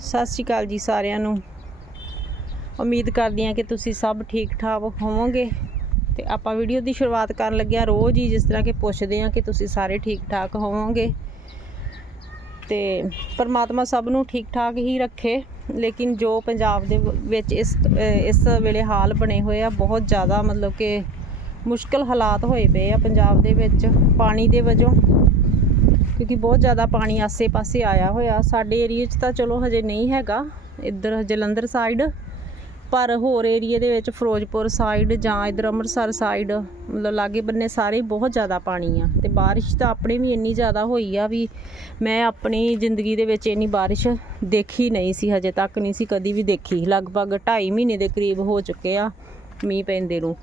ਸਤਿ ਸ਼੍ਰੀ ਅਕਾਲ ਜੀ ਸਾਰਿਆਂ ਨੂੰ। ਉਮੀਦ ਕਰਦੀ ਹਾਂ ਕਿ ਤੁਸੀਂ ਸਭ ਠੀਕ ਠਾਕ ਹੋਵੋਗੇ। ਤੇ ਆਪਾਂ ਵੀਡੀਓ ਦੀ ਸ਼ੁਰੂਆਤ ਕਰਨ ਲੱਗਿਆ ਰੋਜ਼ ਹੀ, ਜਿਸ ਤਰ੍ਹਾਂ ਕਿ ਪੁੱਛਦੇ ਹਾਂ ਕਿ ਤੁਸੀਂ ਸਾਰੇ ਠੀਕ ਠਾਕ ਹੋਵੋਗੇ। ਤੇ ਪਰਮਾਤਮਾ ਸਭ ਨੂੰ ਠੀਕ ਠਾਕ ਹੀ ਰੱਖੇ, ਲੇਕਿਨ ਜੋ ਪੰਜਾਬ ਦੇ ਵਿੱਚ ਇਸ ਇਸ ਵੇਲੇ ਹਾਲ ਬਣੇ ਹੋਏ ਆ, ਬਹੁਤ ਜ਼ਿਆਦਾ ਮਤਲਬ ਕਿ ਮੁਸ਼ਕਲ ਹਾਲਾਤ ਹੋਏ ਪਏ ਆ ਪੰਜਾਬ ਦੇ ਵਿੱਚ ਪਾਣੀ ਦੇ ਵਜੋਂ। ਕਿਉਂਕਿ ਬਹੁਤ ਜ਼ਿਆਦਾ ਪਾਣੀ ਆਸੇ-ਪਾਸੇ ਆਇਆ ਹੋਇਆ। ਸਾਡੇ ਏਰੀਆ 'ਚ ਤਾਂ ਚਲੋ ਹਜੇ ਨਹੀਂ ਹੈਗਾ। ਇੱਧਰ ਜਲੰਧਰ ਸਾਈਡ ਪਰ ਹੋਰ ਏਰੀਆ ਦੇ ਵਿੱਚ ਫਿਰੋਜ਼ਪੁਰ ਸਾਈਡ ਜਾਂ ਇੱਧਰ ਅੰਮ੍ਰਿਤਸਰ ਸਾਈਡ ਮਤਲਬ ਲਾਗੇ ਬੰਨੇ ਸਾਰੇ ਬਹੁਤ ਜ਼ਿਆਦਾ ਪਾਣੀ ਆ। ਤੇ ਬਾਰਿਸ਼ ਤਾਂ ਆਪਣੇ ਵੀ ਇੰਨੀ ਜ਼ਿਆਦਾ ਹੋਈ ਆ ਵੀ ਮੈਂ ਆਪਣੀ ਜ਼ਿੰਦਗੀ ਦੇ ਵਿੱਚ ਇੰਨੀ ਬਾਰਿਸ਼ ਦੇਖੀ ਨਹੀਂ ਸੀ, ਹਜੇ ਤੱਕ ਨਹੀਂ ਸੀ ਕਦੀ ਵੀ ਦੇਖੀ। ਲਗਭਗ 2.5 ਮਹੀਨੇ ਦੇ ਕਰੀਬ ਹੋ ਚੁੱਕੇ ਆ ਮੀਂਹ ਪੈਂਦੇ ਨੂੰ।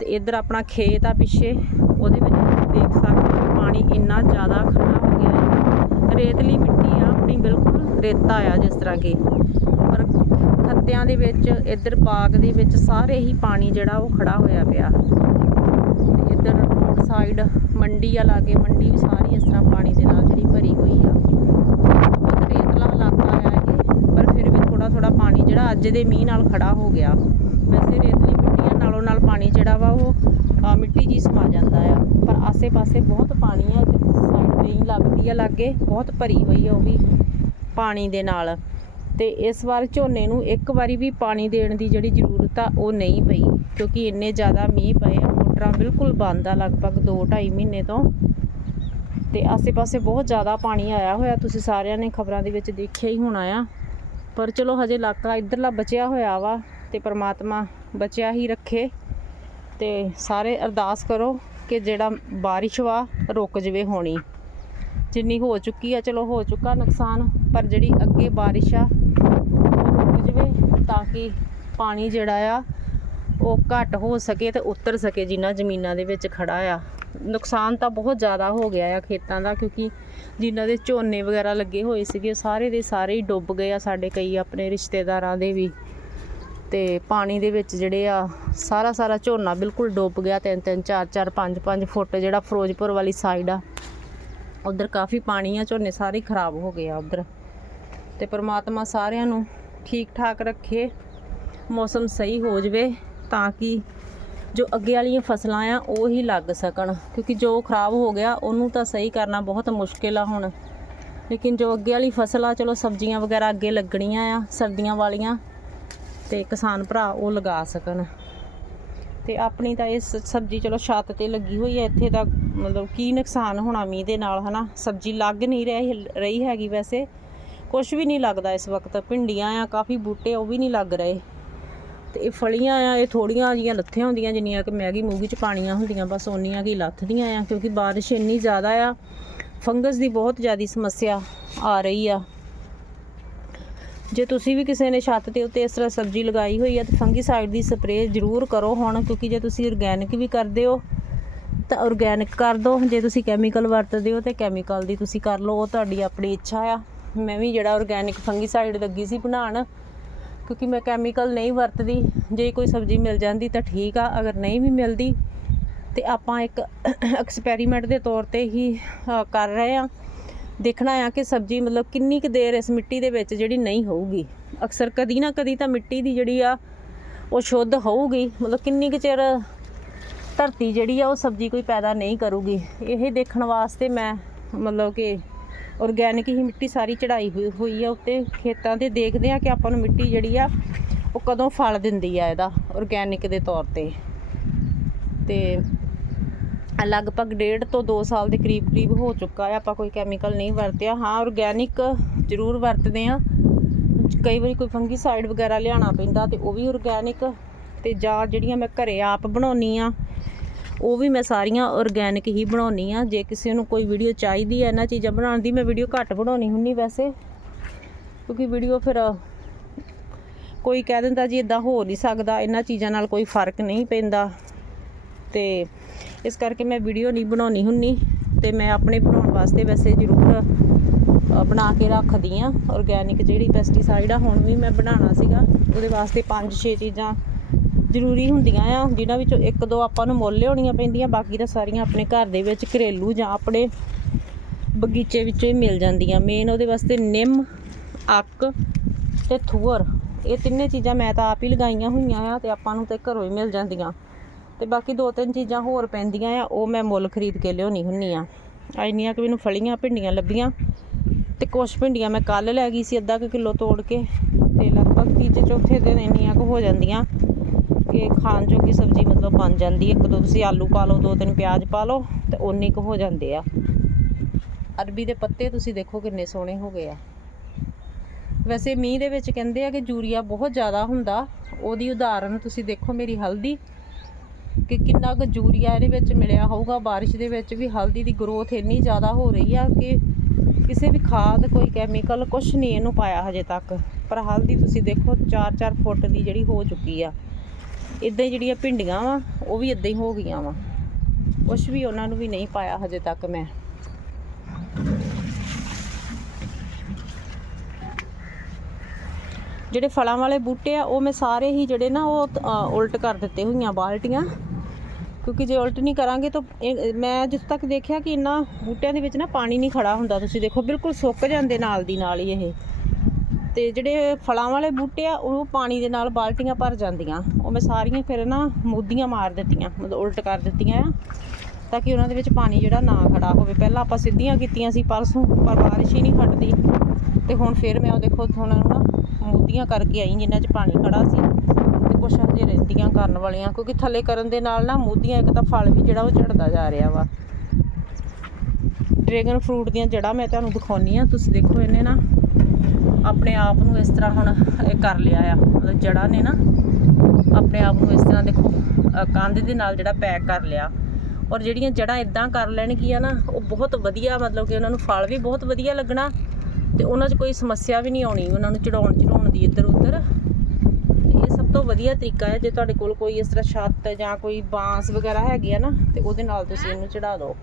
ਤੇ ਇੱਧਰ ਆਪਣਾ ਖੇਤ ਆ ਪਿੱਛੇ, ਉਹਦੇ ਵਿੱਚ ਤੁਸੀਂ ਦੇਖ ਸਕਦੇ ਹੋ ਪਾਣੀ ਇੰਨਾ ਜ਼ਿਆਦਾ ਖੜਾ ਹੋ ਗਿਆ ਹੈ। ਰੇਤਲੀ ਮਿੱਟੀ ਆ, ਆਪਣੀ ਬਿਲਕੁਲ ਰੇਤਾ ਆ ਜਿਸ ਤਰ੍ਹਾਂ ਕਿ। ਪਰ ਖੱਤਿਆਂ ਦੇ ਵਿੱਚ, ਇੱਧਰ ਬਾਗ ਦੇ ਵਿੱਚ ਸਾਰੇ ਹੀ ਪਾਣੀ ਜਿਹੜਾ ਉਹ ਖੜਾ ਹੋਇਆ ਪਿਆ। ਇੱਧਰ ਰੋਡ ਸਾਈਡ ਮੰਡੀ ਆ ਲਾਗੇ, ਮੰਡੀ ਵੀ ਸਾਰੀ ਇਸ ਤਰ੍ਹਾਂ ਪਾਣੀ ਦੇ ਨਾਲ ਜਿਹੜੀ ਭਰੀ ਹੋਈ ਆ। ਬਹੁਤ ਰੇਤਲਾ ਇਲਾਕਾ ਆ ਇਹ, ਪਰ ਫਿਰ ਵੀ ਥੋੜਾ ਥੋੜਾ ਪਾਣੀ ਜਿਹੜਾ ਅੱਜ ਦੇ ਮੀਂਹ ਨਾਲ ਖੜਾ ਹੋ ਗਿਆ। ਵੈਸੇ ਰੇਤਲੀ ਮਿੱਟੀ ਆ ਨਾਲੋਂ ਨਾਲ ਪਾਣੀ ਜਿਹੜਾ ਵਾ ਉਹ ਮਿੱਟੀ ਜੀ ਸਮਾ ਜਾਂਦਾ ਆ। ਆਸੇ-ਪਾਸੇ ਬਹੁਤ ਪਾਣੀ ਆ ਤੇ ਸਾਈਡ ਵੇਈ ਲੱਗਦੀ ਆ ਲਾਗੇ, ਬਹੁਤ ਭਰੀ ਹੋਈ ਆ ਉਹ ਵੀ ਪਾਣੀ ਦੇ ਨਾਲ। ਤੇ ਇਸ ਵਾਰ ਝੋਨੇ ਨੂੰ ਇੱਕ ਵਾਰੀ ਵੀ ਪਾਣੀ ਦੇਣ ਦੀ ਜਿਹੜੀ ਜ਼ਰੂਰਤ ਆ, ਉਹ ਨਹੀਂ ਪਈ, ਕਿਉਂਕਿ ਇੰਨੇ ਜ਼ਿਆਦਾ ਮੀਂਹ ਪਏ ਆ, ਮੋਟਰਾਂ ਬਿਲਕੁਲ ਬੰਦ ਆ ਲਗਭਗ 2-2.5 ਮਹੀਨੇ ਤੋਂ। ਤੇ ਆਸੇ-ਪਾਸੇ ਬਹੁਤ ਜ਼ਿਆਦਾ ਪਾਣੀ ਆਇਆ ਹੋਇਆ, ਤੁਸੀਂ ਸਾਰਿਆਂ ਨੇ ਖਬਰਾਂ ਦੇ ਵਿੱਚ ਦੇਖਿਆ ਹੀ ਹੋਣਾ ਆ। ਪਰ ਚਲੋ ਹਜੇ ਇਲਾਕਾ ਇਧਰਲਾ ਬਚਿਆ ਹੋਇਆ ਵਾ ਤੇ ਪ੍ਰਮਾਤਮਾ ਬਚਿਆ ਹੀ ਰੱਖੇ। ਤੇ ਸਾਰੇ ਅਰਦਾਸ ਕਰੋ ਕਿ ਜਿਹੜਾ ਬਾਰਿਸ਼ ਵਾ, ਰੁਕ ਜਵੇ ਹੋਣੀ। ਜਿੰਨੀ ਹੋ ਚੁੱਕੀ ਆ, ਚਲੋ ਹੋ ਚੁੱਕਾ ਨੁਕਸਾਨ, ਪਰ ਜਿਹੜੀ ਅੱਗੇ ਬਾਰਿਸ਼ ਆ, ਉਹ ਰੁਕ ਜਵੇ ਤਾਂ ਕਿ ਪਾਣੀ ਜਿਹੜਾ ਆ, ਉਹ ਘੱਟ ਹੋ ਸਕੇ ਤੇ ਉਤਰ ਸਕੇ ਜਿਨ੍ਹਾਂ ਜ਼ਮੀਨਾਂ ਦੇ ਵਿੱਚ ਖੜਾ ਆ। ਨੁਕਸਾਨ ਤਾਂ ਬਹੁਤ ਜ਼ਿਆਦਾ ਹੋ ਗਿਆ ਆ ਖੇਤਾਂ ਦਾ, ਕਿਉਂਕਿ ਜਿਨ੍ਹਾਂ ਦੇ ਝੋਨੇ ਵਗੈਰਾ ਲੱਗੇ ਹੋਏ ਸੀਗੇ ਸਾਰੇ ਦੇ ਸਾਰੇ ਹੀ ਡੁੱਬ ਗਏ ਆ ਸਾਡੇ ਕਈ ਆਪਣੇ ਰਿਸ਼ਤੇਦਾਰਾਂ ਦੇ ਵੀ। ਤੇ ਪਾਣੀ ਦੇ ਵਿੱਚ ਜਿਹੜੇ ਆ, ਸਾਰਾ ਸਾਰਾ ਝੋਨਾ ਬਿਲਕੁਲ ਡੁੱਬ ਗਿਆ। ਤਿੰਨ ਤਿੰਨ, ਚਾਰ ਚਾਰ, ਪੰਜ ਪੰਜ ਫੁੱਟ ਜਿਹੜਾ ਫਿਰੋਜ਼ਪੁਰ ਵਾਲੀ ਸਾਈਡ ਆ, ਉਧਰ ਕਾਫੀ ਪਾਣੀ ਆ, ਝੋਨੇ ਸਾਰੇ ਖਰਾਬ ਹੋ ਗਏ ਆ ਉਧਰ। ਤੇ ਪ੍ਰਮਾਤਮਾ ਸਾਰਿਆਂ ਨੂੰ ਠੀਕ ਠਾਕ ਰੱਖੇ, ਮੌਸਮ ਸਹੀ ਹੋ ਜਵੇ ਤਾਂ ਕਿ ਜੋ ਅੱਗੇ ਵਾਲੀਆਂ ਫਸਲਾਂ ਆ, ਉਹ ਹੀ ਲੱਗ ਸਕਣ। ਕਿਉਂਕਿ ਜੋ ਖਰਾਬ ਹੋ ਗਿਆ, ਉਹਨੂੰ ਤਾਂ ਸਹੀ ਕਰਨਾ ਬਹੁਤ ਮੁਸ਼ਕਿਲ ਆ ਹੁਣ। ਲੇਕਿਨ ਜੋ ਅੱਗੇ ਵਾਲੀ ਫਸਲ ਆ ਚਲੋ ਸਬਜ਼ੀਆਂ ਵਗੈਰਾ ਅੱਗੇ ਲੱਗਣੀਆਂ ਆ, ਸਰਦੀਆਂ ਵਾਲੀਆਂ ਤੇ ਕਿਸਾਨ ਭਰਾ ਉਹ ਲਗਾ ਸਕਣ। ਤੇ ਆਪਣੀ ਤਾਂ ਇਹ ਸ- ਸਬਜ਼ੀ ਚਲੋ ਛੱਤ ਤੇ ਲੱਗੀ ਹੋਈ ਹੈ, ਇੱਥੇ ਤਾਂ ਮਤਲਬ ਕੀ ਨੁਕਸਾਨ ਹੋਣਾ ਮੀਂਹ ਦੇ ਨਾਲ, ਹਨਾ? ਸਬਜ਼ੀ ਲੱਗ ਨਹੀਂ ਰਹੀ ਰਹੀ ਹੈਗੀ ਵੈਸੇ। ਕੁਝ ਵੀ ਨਹੀਂ ਲੱਗਦਾ ਇਸ ਵਕਤ। ਭਿੰਡੀਆਂ ਆ, ਕਾਫੀ ਬੂਟੇ ਉਹ ਵੀ ਨਹੀਂ ਲੱਗ ਰਹੇ। ਤੇ ਇਹ ਫਲੀਆਂ ਆ, ਇਹ ਥੋੜੀਆਂ ਜੀਆਂ ਲੱਥੀਆਂ ਹੁੰਦੀਆਂ, ਜਿੰਨੀਆਂ ਕਿ ਮੈਗੀ ਮੂਗੀ ਚ ਪਾਣੀਆਂ ਹੁੰਦੀਆਂ, ਬਸ ਓਨੀਆਂ ਕੀ ਲੱਥਦੀਆਂ ਆ, ਕਿਉਂਕਿ ਬਾਰਿਸ਼ ਇੰਨੀ ਜ਼ਿਆਦਾ ਆ। ਫੰਗਸ ਦੀ ਬਹੁਤ ਜ਼ਿਆਦੀ ਸਮੱਸਿਆ ਆ ਰਹੀ ਆ। ਜੇ ਤੁਸੀਂ ਵੀ ਕਿਸੇ ਨੇ ਛੱਤ ਦੇ ਉੱਤੇ ਇਸ ਤਰ੍ਹਾਂ ਸਬਜ਼ੀ ਲਗਾਈ ਹੋਈ ਹੈ ਤਾਂ ਫੰਗੀਸਾਈਡ ਦੀ ਸਪਰੇਅ ਜ਼ਰੂਰ ਕਰੋ ਹੁਣ, ਕਿਉਂਕਿ ਜੇ ਤੁਸੀਂ ਆਰਗੈਨਿਕ ਵੀ ਕਰਦੇ ਹੋ, ਤਾਂ ਆਰਗੈਨਿਕ ਕਰ ਦਿਓ ਜੇ ਤੁਸੀਂ ਕੈਮੀਕਲ ਵਰਤਦੇ ਹੋ, ਤੇ ਕੈਮੀਕਲ ਦੀ ਤੁਸੀਂ ਕਰ ਲਓ, ਉਹ ਤੁਹਾਡੀ ਆਪਣੀ ਇੱਛਾ ਆ। ਮੈਂ ਵੀ ਜਿਹੜਾ ਆਰਗੈਨਿਕ ਫੰਗੀਸਾਈਡ ਲੱਗੀ ਸੀ ਬਣਾਉਣ, ਕਿਉਂਕਿ ਮੈਂ ਕੈਮੀਕਲ ਨਹੀਂ ਵਰਤਦੀ। ਜੇ ਕੋਈ ਸਬਜ਼ੀ ਮਿਲ ਜਾਂਦੀ ਤਾਂ ਠੀਕ ਆ, ਅਗਰ ਨਹੀਂ ਵੀ ਮਿਲਦੀ, ਤੇ ਆਪਾਂ ਇੱਕ ਐਕਸਪੈਰੀਮੈਂਟ ਦੇ ਤੌਰ ਤੇ ਹੀ ਕਰ ਰਹੇ ਆ। ਦੇਖਣਾ ਆ ਕਿ ਸਬਜ਼ੀ ਮਤਲਬ ਕਿੰਨੀ ਕੁ ਦੇਰ ਇਸ ਮਿੱਟੀ ਦੇ ਵਿੱਚ ਜਿਹੜੀ ਨਹੀਂ ਹੋਊਗੀ। ਅਕਸਰ ਕਦੀ ਨਾ ਕਦੀ ਤਾਂ ਮਿੱਟੀ ਦੀ ਜਿਹੜੀ ਆ, ਉਹ ਸ਼ੁੱਧ ਹੋਊਗੀ। ਮਤਲਬ ਕਿੰਨੀ ਕੁ ਚਿਰ ਧਰਤੀ ਜਿਹੜੀ ਆ, ਉਹ ਸਬਜ਼ੀ ਕੋਈ ਪੈਦਾ ਨਹੀਂ ਕਰੂਗੀ। ਇਹ ਦੇਖਣ ਵਾਸਤੇ ਮੈਂ ਮਤਲਬ ਕਿ ਆਰਗੈਨਿਕ ਹੀ ਮਿੱਟੀ ਸਾਰੀ ਚੜਾਈ ਹੋਈ ਹੋਈ ਆ ਉੱਤੇ। ਖੇਤਾਂ ਤੇ ਦੇਖਦੇ ਆ ਕਿ ਆਪਾਂ ਨੂੰ ਮਿੱਟੀ ਜਿਹੜੀ ਆ, ਉਹ ਕਦੋਂ ਫਲ ਦਿੰਦੀ ਆ ਇਹਦਾ ਆਰਗੈਨਿਕ ਦੇ ਤੌਰ ਤੇ। ਤੇ ਲਗਭਗ ਡੇਢ ਤੋਂ 2 ਸਾਲ ਦੇ ਕਰੀਬ ਕਰੀਬ ਹੋ ਚੁੱਕਾ ਹੈ। ਆਪਾਂ ਕੋਈ ਕੈਮੀਕਲ ਨਹੀਂ ਵਰਤਿਆ। ਹਾਂ ਆਰਗੈਨਿਕ ਜ਼ਰੂਰ ਵਰਤਦੇ ਆ ਕਈ ਵਾਰੀ ਕੋਈ ਫੰਗੀਸਾਈਡ ਵਗੈਰਾ ਲਿਆਉਣਾ ਪੈਂਦਾ ਤੇ ਉਹ ਵੀ ਆਰਗੈਨਿਕ ਤੇ ਜਾਂ ਜਿਹੜੀਆਂ ਮੈਂ ਘਰੇ ਆਪ ਬਣਾਉਣੀ ਆ ਉਹ ਵੀ ਮੈਂ ਸਾਰੀਆਂ ਆਰਗੈਨਿਕ ਹੀ ਬਣਾਉਣੀ ਆ ਜੇ ਕਿਸੇ ਨੂੰ ਕੋਈ ਵੀਡੀਓ ਚਾਹੀਦੀ ਹੈ ਇਹਨਾਂ ਚੀਜ਼ਾਂ ਬਣਾਉਣ ਦੀ, ਮੈਂ ਵੀਡੀਓ ਘੱਟ ਬਣਾਉਣੀ ਹੁੰਨੀ ਵੈਸੇ। ਕਿਉਂਕਿ ਵੀਡੀਓ ਫਿਰ ਕੋਈ ਕਹਿ ਦਿੰਦਾ ਜੀ ਇਦਾਂ ਹੋ ਨਹੀਂ ਸਕਦਾ, ਇਹਨਾਂ ਚੀਜ਼ਾਂ ਨਾਲ ਕੋਈ ਫ਼ਰਕ ਨਹੀਂ ਪੈਂਦਾ। ਤੇ ਇਸ ਕਰਕੇ ਮੈਂ ਵੀਡੀਓ ਨਹੀਂ ਬਣਾਉਣੀ ਹੁੰਨੀ ਤੇ ਮੈਂ ਆਪਣੇ ਬਣਾਉਣ ਵਾਸਤੇ ਵੈਸੇ ਜ਼ਰੂਰ ਬਣਾ ਕੇ ਰੱਖਦੀ ਆ। ਆਰਗੈਨਿਕ ਜਿਹੜੀ ਪੈਸਟੀਸਾਈਡ ਆ, ਹੁਣ ਵੀ ਮੈਂ ਬਣਾਉਣਾ ਸੀਗਾ। ਉਹਦੇ ਵਾਸਤੇ 5-6 ਚੀਜ਼ਾਂ ਜ਼ਰੂਰੀ ਹੁੰਦੀਆਂ ਆ, ਜਿਨ੍ਹਾਂ ਵਿੱਚੋਂ ਇੱਕ ਦੋ ਆਪਾਂ ਨੂੰ ਮੁੱਲ ਲਿਆਉਣੀਆਂ ਪੈਂਦੀਆਂ, ਬਾਕੀ ਤਾਂ ਸਾਰੀਆਂ ਆਪਣੇ ਘਰ ਦੇ ਵਿੱਚ ਘਰੇਲੂ ਜਾਂ ਆਪਣੇ ਬਗੀਚੇ ਵਿੱਚੋਂ ਹੀ ਮਿਲ ਜਾਂਦੀਆਂ। ਮੇਨ ਉਹਦੇ ਵਾਸਤੇ ਨਿੰਮ, ਅੱਕ ਤੇ ਥੂਅਰ। ਇਹ ਤਿੰਨੇ ਚੀਜ਼ਾਂ ਮੈਂ ਤਾਂ ਆਪ ਹੀ ਲਗਾਈਆਂ ਹੋਈਆਂ ਆ ਤੇ ਆਪਾਂ ਨੂੰ ਤੇ ਘਰੋਂ ਹੀ ਮਿਲ ਜਾਂਦੀਆਂ। ਤੇ ਬਾਕੀ ਦੋ ਤਿੰਨ ਚੀਜ਼ਾਂ ਹੋਰ ਪੈਂਦੀਆਂ ਆ, ਉਹ ਮੈਂ ਮੁੱਲ ਖਰੀਦ ਕੇ ਲਿਆਉਣੀ ਹੁੰਨੀ ਆ। ਇੰਨੀਆਂ ਕਿ ਮੈਨੂੰ ਫਲੀਆਂ ਭਿੰਡੀਆਂ ਲੱਭੀਆਂ ਤੇ ਕੁਛ ਭਿੰਡੀਆਂ ਮੈਂ ਕੱਲ ਲੈ ਗਈ ਸੀ ਅੱਧਾ ਕੁ ਕਿਲੋ ਤੋੜ ਕੇ ਤੇ ਲਗਭਗ ਤੀਜੇ ਚੌਥੇ ਦਿਨ ਇੰਨੀਆਂ ਕੁ ਹੋ ਜਾਂਦੀਆਂ ਕਿ ਖਾਣ ਜੋਗੀ ਸਬਜ਼ੀ ਮਤਲਬ ਬਣ ਜਾਂਦੀ ਇੱਕ ਦੋ ਤੁਸੀਂ ਆਲੂ ਪਾ ਲਓ, ਦੋ ਤਿੰਨ ਪਿਆਜ਼ ਪਾ ਲਓ ਤੇ ਉਨੇ ਕੁ ਹੋ ਜਾਂਦੇ ਆ। ਅਰਬੀ ਦੇ ਪੱਤੇ ਤੁਸੀਂ ਦੇਖੋ ਕਿੰਨੇ ਸੋਹਣੇ ਹੋ ਗਏ ਆ। ਵੈਸੇ ਮੀਂਹ ਦੇ ਵਿੱਚ ਕਹਿੰਦੇ ਆ ਕਿ ਯੂਰੀਆ ਬਹੁਤ ਜ਼ਿਆਦਾ ਹੁੰਦਾ। ਉਹਦੀ ਉਦਾਹਰਨ ਤੁਸੀਂ ਦੇਖੋ ਮੇਰੀ ਹਲਦੀ। ਕਿ ਕਿੰਨਾ ਕੁ ਯੂਰੀਆ ਇਹਦੇ ਵਿੱਚ ਮਿਲਿਆ ਹੋਊਗਾ, ਬਾਰਿਸ਼ ਦੇ ਵਿੱਚ ਵੀ ਹਲਦੀ ਦੀ ਗਰੋਥ ਇੰਨੀ ਜ਼ਿਆਦਾ ਹੋ ਰਹੀ ਆ ਕਿ ਕਿਸੇ ਵੀ ਖਾਦ, ਕੋਈ ਕੈਮੀਕਲ ਕੁਝ ਨਹੀਂ ਇਹਨੂੰ ਪਾਇਆ ਹਜੇ ਤੱਕ। ਪਰ ਹਲਦੀ ਤੁਸੀਂ ਦੇਖੋ 4-4 ਫੁੱਟ ਦੀ ਜਿਹੜੀ ਹੋ ਚੁੱਕੀ ਆ। ਇਦਾਂ ਹੀ ਜਿਹੜੀਆਂ ਭਿੰਡੀਆਂ ਵਾ, ਉਹ ਵੀ ਇਦਾਂ ਹੀ ਹੋ ਗਈਆਂ ਵਾ। ਕੁਝ ਵੀ ਉਹਨਾਂ ਨੂੰ ਵੀ ਨਹੀਂ ਪਾਇਆ ਹਜੇ ਤੱਕ ਮੈਂ। ਜਿਹੜੇ ਫਲਾਂ ਵਾਲੇ ਬੂਟੇ ਆ, ਉਹ ਮੈਂ ਸਾਰੇ ਹੀ ਜਿਹੜੇ ਨਾ ਉਹ ਉਲਟ ਕਰ ਦਿੱਤੇ ਹੋਈਆਂ ਬਾਲਟੀਆਂ। ਕਿਉਂਕਿ ਜੇ ਉਲਟ ਨਹੀਂ ਕਰਾਂਗੇ ਤਾਂ ਇਹ- ਮੈਂ ਜਿੱਥੇ ਤੱਕ ਦੇਖਿਆ ਕਿ ਇੰਨਾ ਬੂਟਿਆਂ ਦੇ ਵਿੱਚ ਨਾ ਪਾਣੀ ਨਹੀਂ ਖੜਾ ਹੁੰਦਾ, ਤੁਸੀਂ ਦੇਖੋ ਬਿਲਕੁਲ ਸੁੱਕ ਜਾਂਦੇ ਨਾਲ ਦੀ ਨਾਲ ਹੀ ਇਹ। ਤੇ ਜਿਹੜੇ ਫਲਾਂ ਵਾਲੇ ਬੂਟੇ ਆ, ਉਹ ਪਾਣੀ ਦੇ ਨਾਲ ਬਾਲਟੀਆਂ ਭਰ ਜਾਂਦੀਆਂ। ਉਹ ਮੈਂ ਸਾਰੀਆਂ ਫਿਰ ਨਾ ਮੁੱਦੀਆਂ ਮਾਰ ਦਿੱਤੀਆਂ, ਮਤਲਬ ਉਲਟ ਕਰ ਦਿੱਤੀਆਂ ਆ, ਤਾਂ ਕਿ ਉਹਨਾਂ ਦੇ ਵਿੱਚ ਪਾਣੀ ਜਿਹੜਾ ਨਾ ਖੜਾ ਹੋਵੇ। ਪਹਿਲਾਂ ਆਪਾਂ ਸਿੱਧੀਆਂ ਕੀਤੀਆਂ ਸੀ, ਪਰਸੋਂ, ਪਰ ਬਾਰਿਸ਼ ਹੀ ਨਹੀਂ ਹਟਦੀ ਤੇ ਹੁਣ ਫਿਰ ਮੈਂ ਉਹ ਦੇਖੋ ਹੁਣ ਨਾ ਮੁੱਦੀਆਂ ਕਰਕੇ ਆਈ ਜਿਨ੍ਹਾਂ 'ਚ ਪਾਣੀ ਖੜਾ ਸੀ। ਤੇ ਕੁਛ ਹਜੇ ਰਹਿੰਦੀਆਂ ਕਰਨ ਵਾਲੀਆਂ, ਕਿਉਂਕਿ ਥੱਲੇ ਕਰਨ ਦੇ ਨਾਲ ਨਾ ਮੁੱਦੀਆਂ ਇੱਕ ਤਾਂ ਫਲ ਵੀ ਜਿਹੜਾ ਉਹ ਝੜਦਾ ਜਾ ਰਿਹਾ ਵਾ। ਡਰੈਗਨ ਫਰੂਟ ਦੀਆਂ ਜੜ੍ਹਾਂ ਮੈਂ ਤੁਹਾਨੂੰ ਦਿਖਾਉਣੀ ਆ ਤੁਸੀਂ ਦੇਖੋ ਇਹਨੇ ਨਾ ਆਪਣੇ ਆਪ ਨੂੰ ਇਸ ਤਰ੍ਹਾਂ ਹੁਣ ਕਰ ਲਿਆ ਆ। ਮਤਲਬ ਜੜ੍ਹਾਂ ਨੇ ਨਾ ਆਪਣੇ ਆਪ ਨੂੰ ਇਸ ਤਰ੍ਹਾਂ ਦੇਖੋ ਕੰਧ ਦੇ ਨਾਲ ਜਿਹੜਾ ਪੈਕ ਕਰ ਲਿਆ। ਔਰ ਜਿਹੜੀਆਂ ਜੜ੍ਹਾਂ ਇਦਾਂ ਕਰ ਲੈਣਗੀਆਂ ਨਾ, ਉਹ ਬਹੁਤ ਵਧੀਆ ਮਤਲਬ ਕਿ ਉਹਨਾਂ ਨੂੰ ਫਲ ਵੀ ਬਹੁਤ ਵਧੀਆ ਲੱਗਣਾ ਤੇ ਉਹਨਾਂ 'ਚ ਕੋਈ ਸਮੱਸਿਆ ਵੀ ਨਹੀਂ ਆਉਣੀ ਉਹਨਾਂ ਨੂੰ ਚੜਾਉਣ ਚੜਾਉਣ ਦੀ ਇੱਧਰ ਉੱਧਰ। ਇਹ ਸਭ ਤੋਂ ਵਧੀਆ ਤਰੀਕਾ ਹੈ ਜੇ ਤੁਹਾਡੇ ਕੋਲ ਕੋਈ ਇਸ ਤਰ੍ਹਾਂ ਛੱਤ ਜਾਂ ਕੋਈ ਬਾਂਸ ਵਗੈਰਾ ਹੈਗੇ ਆ ਨਾ ਤੇ ਉਹਦੇ ਨਾਲ ਤੁਸੀਂ ਇਹਨੂੰ ਚੜਾ ਦਿਓ।